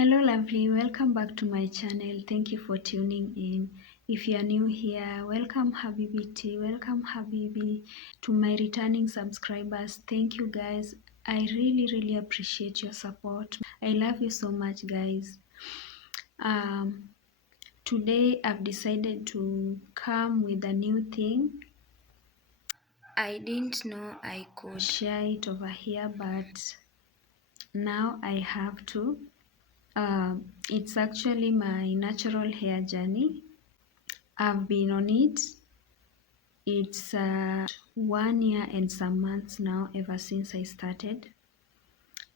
Hello lovely, welcome back to my channel. Thank you for tuning in. If you are new here, welcome Habibiti, welcome Habibi. To my returning subscribers, thank you guys. I really appreciate your support. I love you so much guys. Today I've decided to come with a new thing. I didn't know I could share it over here, but now I have to. It's actually my natural hair journey. I've been on it. It's 1 year and some months now ever since I started.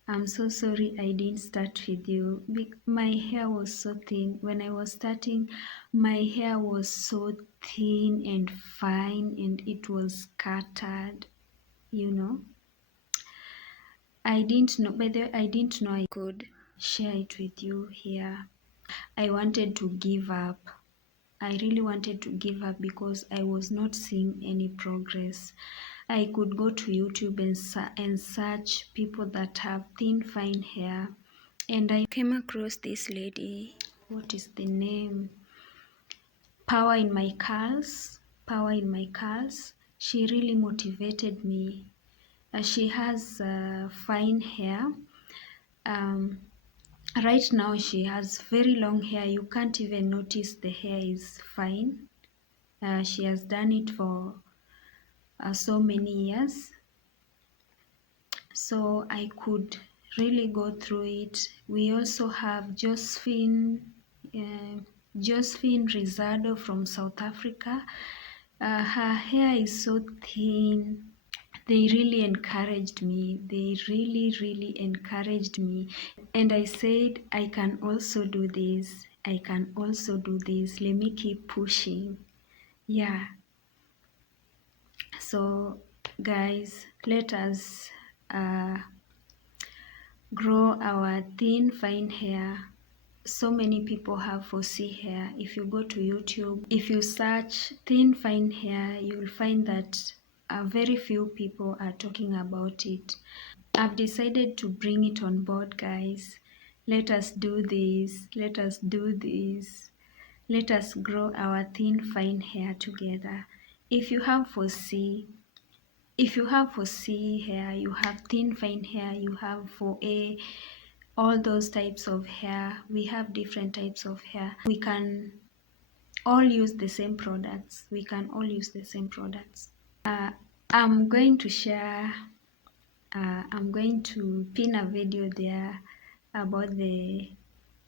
I'm so sorry I didn't start with you. My hair was so thin. When I was starting, my hair was so thin and fine and it was scattered, you know. I didn't know, by the way, I didn't know I could share it with you here. I wanted to give up. I really wanted to give up because I was not seeing any progress. I could go to YouTube and search people that have thin, fine hair. And I came across this lady. What is the name? Power in my curls. Power in my curls. She really motivated me. She has fine hair. Right now she has very long hair. You can't even notice the hair is fine. She has done it for so many years, so I could really go through it. We also have Josephine Rizado from South Africa. Her hair is so thin. They really encouraged me. They really encouraged me. And I said, I can also do this. I can also do this. Let me keep pushing. Yeah. So guys, let us grow our thin fine hair. So many people have fussy hair. If you go to YouTube, if you search thin fine hair, you will find that very few people are talking about it. I've decided to bring it on board, guys. Let us do this. Let us do this. Let us grow our thin fine hair together. If you have fussy hair, you have thin fine hair, you have 4A, all those types of hair, we have different types of hair. We can all use the same products. We can all use the same products. I'm going to share, I'm going to pin a video there about the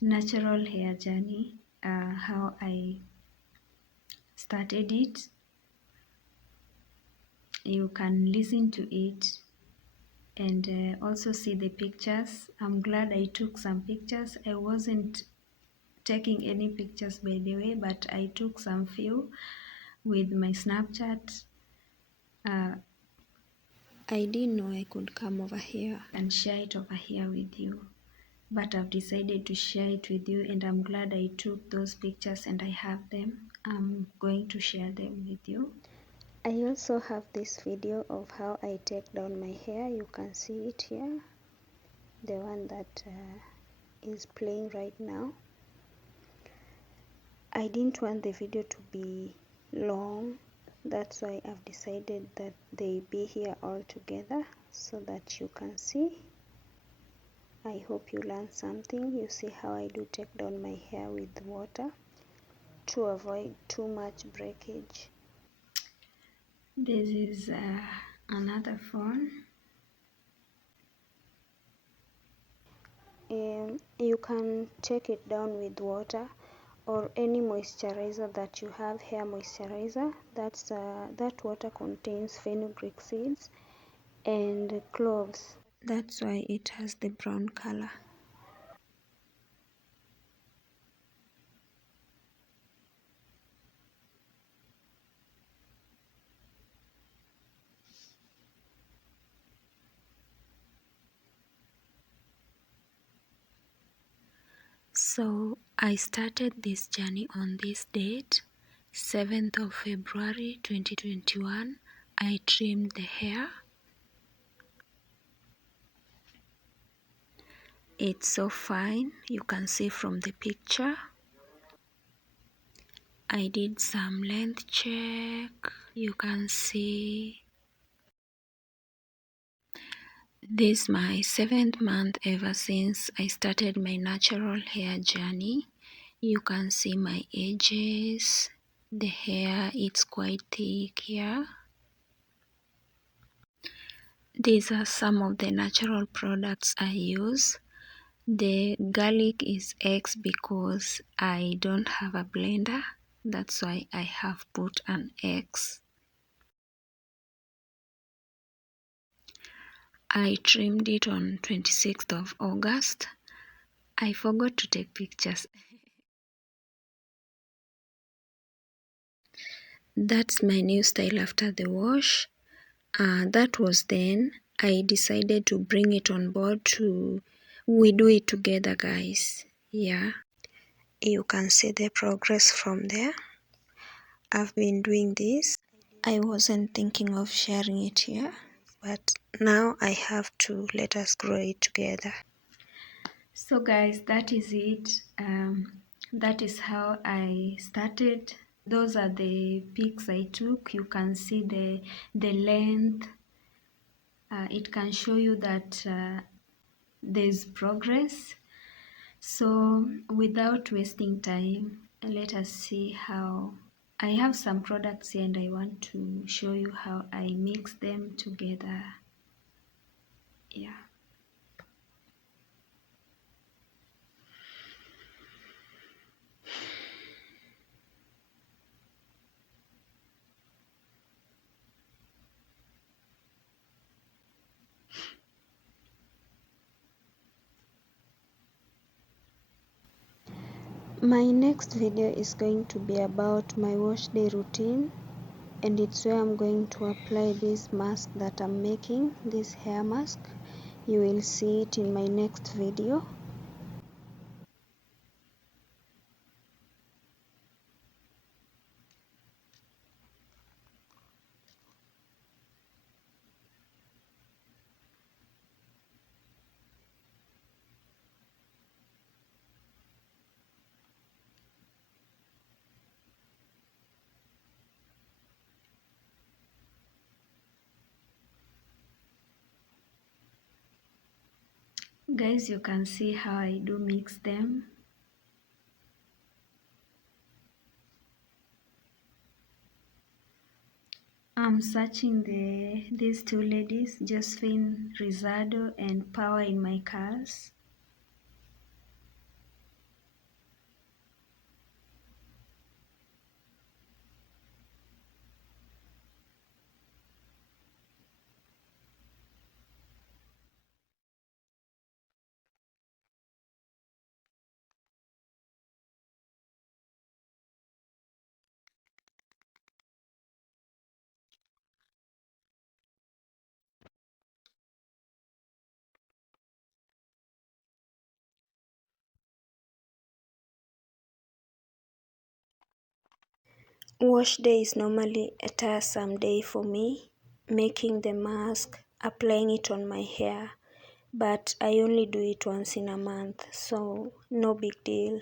natural hair journey, how I started it. You can listen to it and also see the pictures. I'm glad I took some pictures. I wasn't taking any pictures by the way, but I took some few with my Snapchat. I didn't know I could come over here and share it over here with you, but I've decided to share it with you, and I'm glad I took those pictures and I have them. I'm going to share them with you. I also have this video of how I take down my hair. You can see it here, the one that is playing right now. I didn't want the video to be long, that's why I've decided that they be here all together so that you can see. I hope you learn something. You see how I do take down my hair with water to avoid too much breakage. This is another phone. You can take it down with water or any moisturizer that you have, hair moisturizer. That water contains fenugreek seeds and cloves. That's why it has the brown color. So I started this journey on this date, 7th of February 2021. I trimmed the hair. It's so fine, you can see from the picture. I did some length check, you can see. This is my 7th month ever since I started my natural hair journey. You can see my edges, the hair, it's quite thick here. These are some of the natural products I use. The garlic is X because I don't have a blender. That's why I have put an X. I trimmed it on 26th of August. I forgot to take pictures. That's my new style after the wash. That was then. I decided to bring it on board we do it together, guys. Yeah. You can see the progress from there. I've been doing this. I wasn't thinking of sharing it here, but now I have to let us grow it together. So guys, that is it. That is how I started. Those are the pics I took. You can see the length. It can show you that there's progress. So without wasting time, let us see how I have some products here and I want to show you how I mix them together. Yeah. My next video is going to be about my wash day routine, and it's where I'm going to apply this mask that I'm making, this hair mask. You will see it in my next video. Guys, you can see how I do mix them. I'm searching these two ladies, Josephine Rizado and Power in My Curls. Wash day is normally a tiresome day for me, making the mask, applying it on my hair, but I only do it once in a month, so no big deal.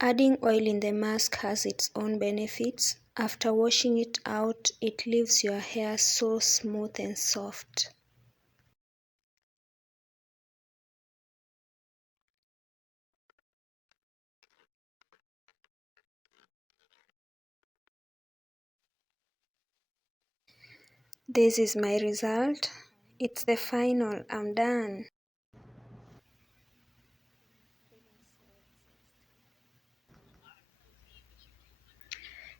Adding oil in the mask has its own benefits. After washing it out, it leaves your hair so smooth and soft. This is my result. It's the final. I'm done.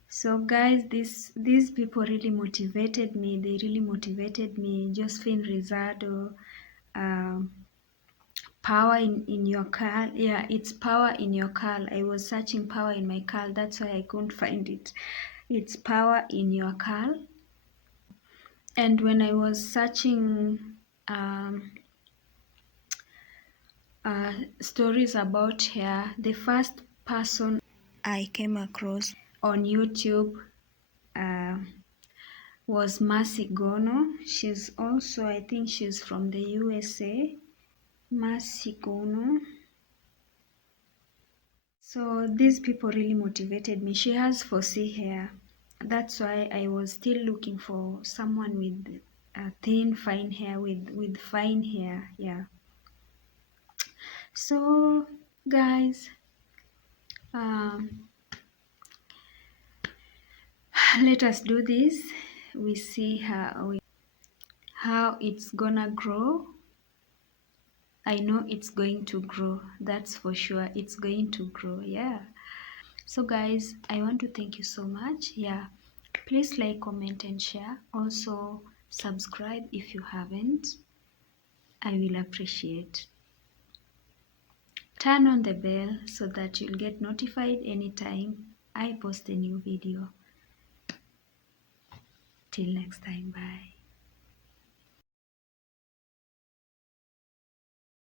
So guys, these people really motivated me. They really motivated me. Josephine Rizado, power in your curl. Yeah, it's power in your curl. I was searching power in my curl. That's why I couldn't find it. It's power in your curl. And when I was searching stories about hair, the first person I came across on YouTube uh, was Mercy Gono. She's also, I think she's from the USA. Mercy Gono. So these people really motivated me. She has 4C hair. That's why I was still looking for someone with thin, fine hair, with fine hair. Yeah. So, guys, um, let us do this. We see how it's gonna grow. I know it's going to grow. That's for sure. It's going to grow. Yeah. So guys, I want to thank you so much. Yeah. Please like, comment, and share. Also, subscribe if you haven't. I will appreciate. Turn on the bell so that you'll get notified anytime I post a new video. Till next time, bye.